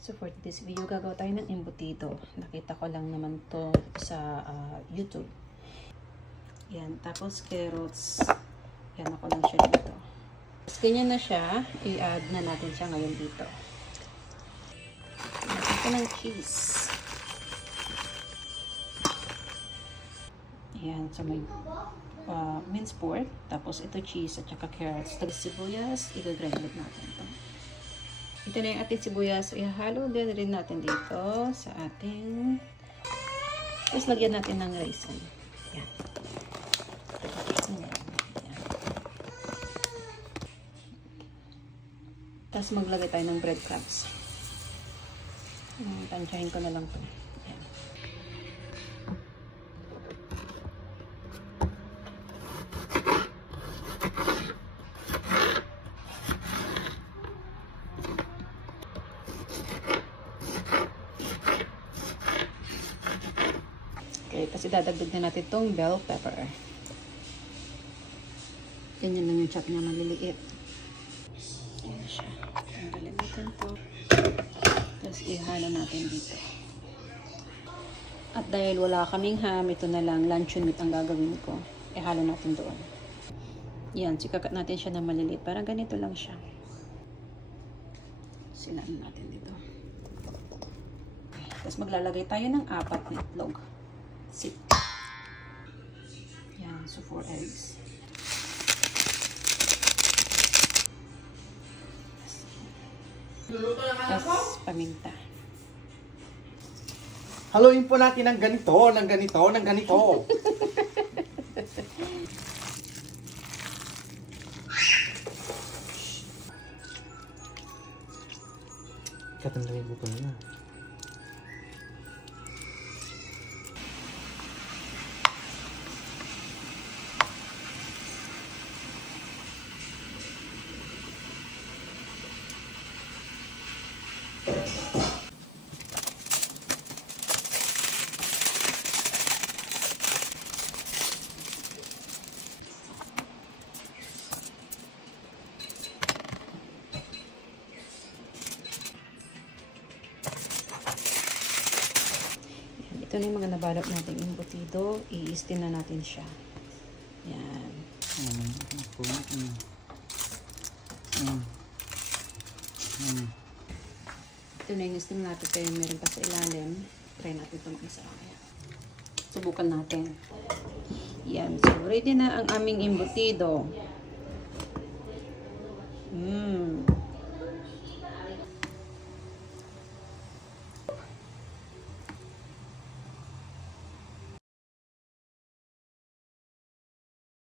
So for this video, gagawa tayo ng embutido. Nakita ko lang naman to sa YouTube. Yan, tapos carrots. Yan, ako lang siya dito. Tapos ganyan na siya. I-add na natin siya ngayon dito. Natin ko ng cheese. Yan, so may minced pork. Tapos ito cheese at saka carrots. Tapos sibuyas, i-grind natin ito. Ito na yung ating sibuyas. Ihalo din rin natin dito sa ating... Tapos lagyan natin ng raisin. Yan. Tapos maglagay tayo ng breadcrumbs. Tansyahin ko na lang ito. Yan. Okay, tapos idadagdag na natin itong bell pepper. Ganyan lang yung chop niya, maliliit. Ayan siya. Tanggalin natin ito. Tapos ihalo natin dito. At dahil wala kaming ham, ito na lang luncheon meat ang gagawin ko. Ihalo natin doon. Yan, sikakat natin siya na maliliit. Parang ganito lang siya. Silaan natin dito. Okay. Tapos maglalagay tayo ng 4 na itlog. Yan, so 4 eggs. Tapos paminta. Haluin po natin ng ganito, ng ganito, ng ganito. Katandangin mo pa na. Ito na yung mga nabalot natin embutido. I-steam na natin siya. Yan. Ito na yung steam natin. Kaya meron pa sa ilalim. Try natin ito mag-isa. Subukan natin. Yan. So, ready na ang aming embutido.